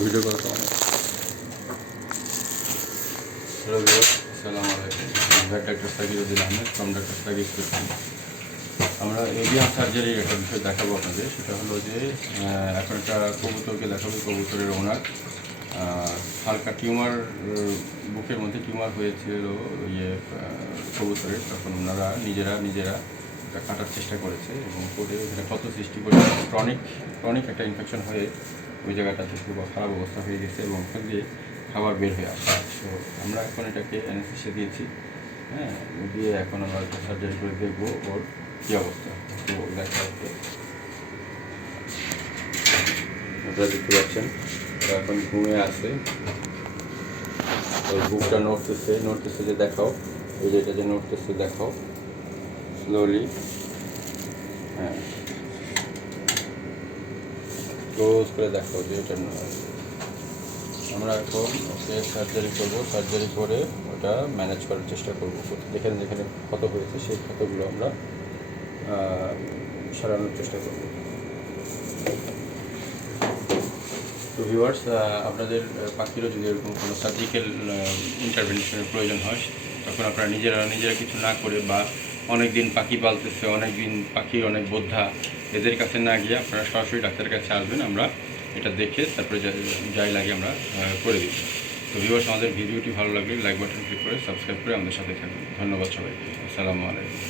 Video করা অনেক। Hello viewers, আসসালামু আলাইকুম। Doctor সাগির Ahmed from doctor সাগির special. আমরা এভিয়ান সার্জারির একটা বিষয় দেখাবো আপনাদের। সেটা হলো যে এখন একটা কবুতরকে দেখাবো। কবুতরের ওনার হালকা টিউমার, বুকের মধ্যে টিউমার হয়েছিল কবুতরের। তখন ওনারা নিজেরা এটা কাটার চেষ্টা করেছে এবং করে এখানে ক্ষত সৃষ্টি করে ক্রনিক একটা ইনফেকশন হয়ে ওই জায়গাটা থেকে খারাপ অবস্থা হয়ে গেছে এবং ওখান দিয়ে খাবার বের হয়ে আসে। তো আমরা এখন এটাকে অ্যানেস্থেসিয়া দিয়েছি, দিয়ে এখন আমরা একটা সার্জারি করে দেখবো ওর কী অবস্থা। তো দেখা হচ্ছে আপনারা দেখতে পাচ্ছেন ওরা এখন ঘুমিয়ে আছে। ওই বুকটা নড়তেছে যে দেখাও, এই যে এটা যে নড়তেছে দেখাও স্লোলি। হ্যাঁ, ক্লোজ করে দেখাও যে এটা আমরা এখন ওকে সার্জারি করবো। সার্জারি করে ওটা ম্যানেজ করার চেষ্টা করবো। যেখানে যেখানে ক্ষত হয়েছে সেই ক্ষতগুলো আমরা সারানোর চেষ্টা করব। তো ভিউয়ার্স, আপনাদের পাখিরও যদি এরকম কোনো সার্জিক্যাল ইন্টারভেনশনের প্রয়োজন হয়, তখন আপনারা নিজেরা কিছু না করে, বা অনেক দিন পাখি পালতেছে, পাখির অনেক বোদ্ধা, এদের কাছে না গিয়ে আপনারা সরাসরি ডাক্তারের কাছে আসবেন। আমরা এটা দেখে তারপরে যাই লাগে আমরা করে দিই। তো ভিউয়ার্স, আমাদের ভিডিওটি ভালো লাগলে লাইক বাটন ক্লিক করে সাবস্ক্রাইব করে আমাদের সাথে থাকবেন। ধন্যবাদ সবাইকে। আসসালামু আলাইকুম।